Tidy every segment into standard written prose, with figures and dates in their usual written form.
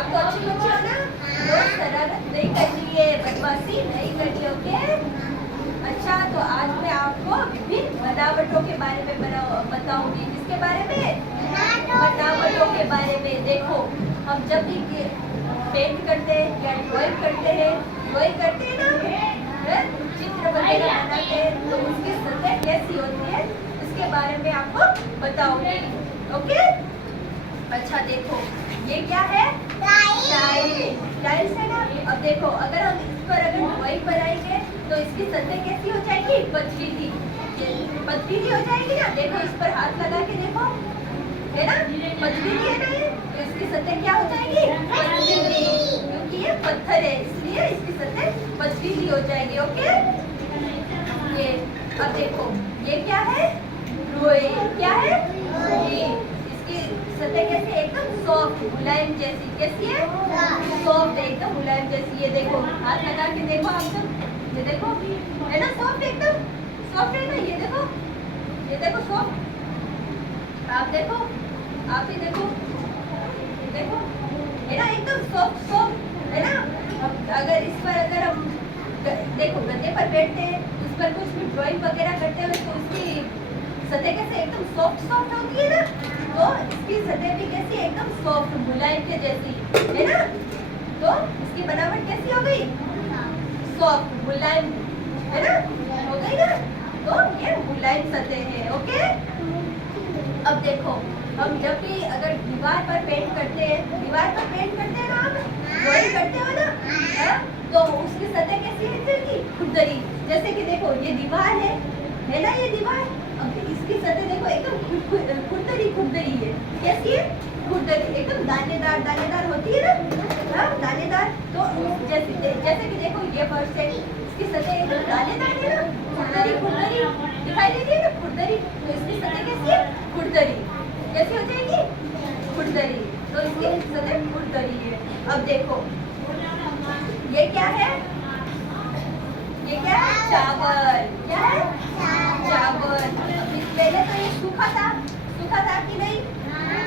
आप तो अच्छी बच्ची हो ना, तो शरारत नहीं करनी है, बदमाशी नहीं करनी, ओके। अच्छा, तो आज मैं आपको विभिन्न बनावटों के बारे में बताऊंगी। किसके बारे में? बनावटों के बारे में। देखो, हम जब भी पेंट करते हैं या ड्राइंग करते हैं ना, चित्र वगैरह बनाते हैं, तो उसकी सतह कैसी होती है इसके बारे में आपको बताऊंगी, ओके। अच्छा देखो, ये क्या है? टाइल्स है ना। अब देखो, अगर हम इस पर ड्राइंग बनाएंगे तो इसकी सतह कैसी हो जाएगी? पथरीली हो जाएगी ना। देखो, इस पर हाथ लगा के देखो, है ना, पथरीली है ना ये, तो इसकी सतह क्या हो जाएगी? पथरीली, क्योंकि ये पत्थर है इसलिए इसकी सतह पथरीली हो जाएगी, ओके। ये अब देखो, ये क्या है? रुई। क्या है? रुई। इसकी सतह कैसी? एकदम सॉफ्ट, मुलायम जैसी। कैसी है? सॉफ्ट, एकदम मुलायम जैसी। ये देखो, हाथ लगा के देखो आप सब, ये देखो, है ना सॉफ्ट, एकदम सॉफ्ट है ना। ये देखो सॉफ्ट। आप देखो, आप ही देखो, है ना, एकदम सॉफ्ट है ना। अगर इस पर हम देखो गद्दे पर बैठते हैं, उस पर कुछ भी ड्राइंग वगैरह करते हैं, तो उसकी सतह कैसे? एकदम सॉफ्ट होती है ना। तो इसकी सतह भी कैसी? एकदम सॉफ्ट, मुलायम के जैसी, है ना। तो इसकी बनावट कैसी हो गई? सॉफ्ट, मुलायम, है ना, हो गई ना। तो ये मुलायम सतह है, ओके। अब देखो, हम जब भी अगर दीवार पर पेंट करते हैं ना, आप ड्राइंग करते हो ना, तो उसकी सतह कैसी है? खुरदरी। जैसे कि देखो, ये दीवार है ना, ये दीवार। अब इसकी सतह देखो, एकदम खुरदरी है। कैसी है? खुरदरी, एकदम दानेदार होती है ना, दानेदार। तो जैसे कि देखो, ये फर्श है, इसकी सतह एकदम दानेदार है ना, खुरदरी दिखाई देती है ना, खुरदरी। तो इसकी सतह कैसी है? खुरदरी। कैसी हो जाएगी? खुरदरी। तो इसकी सतह खुरदरी है। अब देखो, ये क्या है? चावल। क्या है? चावल। पहले तो ये सूखा था कि नहीं?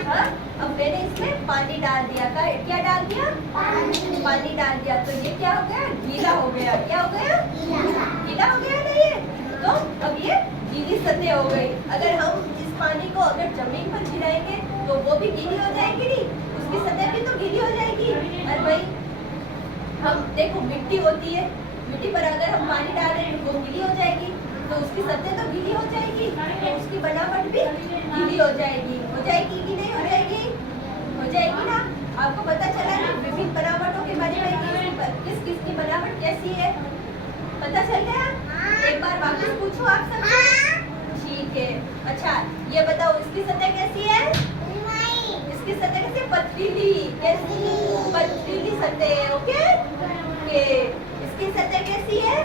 हाँ? अब मैंने इसमें पानी डाल दिया था। क्या डाल दिया? पानी डाल दिया। तो ये क्या हो गया? गीला हो गया। क्या हो गया? गीला हो गया ना ये। तो अब ये गीली सतह हो गई। अगर हम इस पानी को अगर जमीन पर गिराएंगे तो वो भी गीली हो जाएगी नहीं, उसकी सतह भी तो गीली हो जाएगी। और भाई, हम देखो, मिट्टी होती है, मिट्टी पर अगर हम पानी डाल रहे हैं तो वो गीली हो जाएगी, तो उसकी सतह तो गीली हो जाएगी, तो उसकी बनावट भी गीली हो जाएगी कि नहीं हो जाएगी? हो जाएगी ना। आपको पता चला ना विभिन्न बनावटों के बारे में, किस की बनावट कैसी है, पता चल गया? एक बार वापस पूछूं आप सबसे? ठीक है। अच्छा, ये बताओ, इसकी सतह कैसी है? इसकी सतह कैसी? पथरीली। कैसी? पथरीली सतह, ओके। इसकी सतह कैसी है?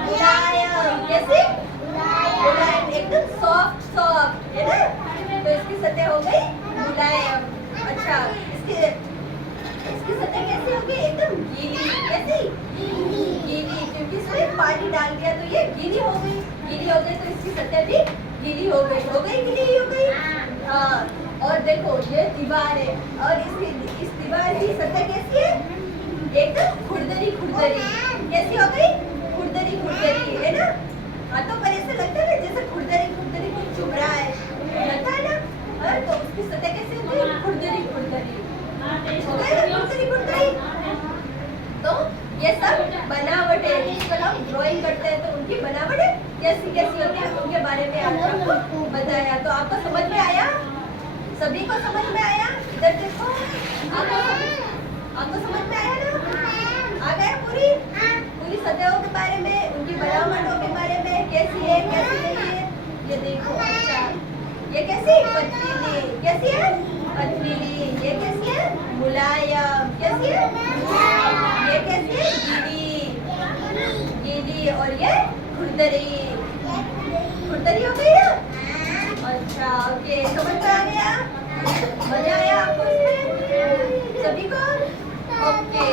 मुलायम। कैसी? मुलायम, एकदम सॉफ्ट है ना। तो इसकी सतह हो गई मुलायम। अच्छा, इसकी सतह कैसी हो गई? एकदम गीली। कैसी? गीली, क्योंकि इसमें पानी डाल दिया तो ये गीली हो गई। तो इसकी सतह भी गीली हो गई। हाँ। और देखो, ये दीवार है, और इस दीवार की सतह कैसी है? एकदम खुरदरी। कैसी हो गई? खुरदरी, है ना। हाथों पर ऐसे लगता है ना जैसे खुरदरी कुछ चुभ रहा है, लगता है ना। तो उसकी सतह कैसी हो गई? खुरदरी। हो गई ना खुरदरी। तो ये सब बनावट है। जिस पर हम ड्राइंग करते हैं तो उनकी बनावट कैसी होती है, उनके बारे में आपको बताया। तो आपको समझ में आया? सभी को समझ में आया? इधर देखो, आपको समझ में आया ना? आ गया पूरी सतहों के बारे में, उनकी बनावटों के बारे में, कैसी है कैसी नहीं है। ये देखो, अच्छा, ये कैसी? पथरीली। कैसी है? पथरीली। ये कैसी है? मुलायम। कैसी है? ये कैसी है? गीली। और ये खुरदरी हो गई ना। अच्छा, ओके, समझ में आ गया? मजा आया आपको इसमें? सभी को? ओके।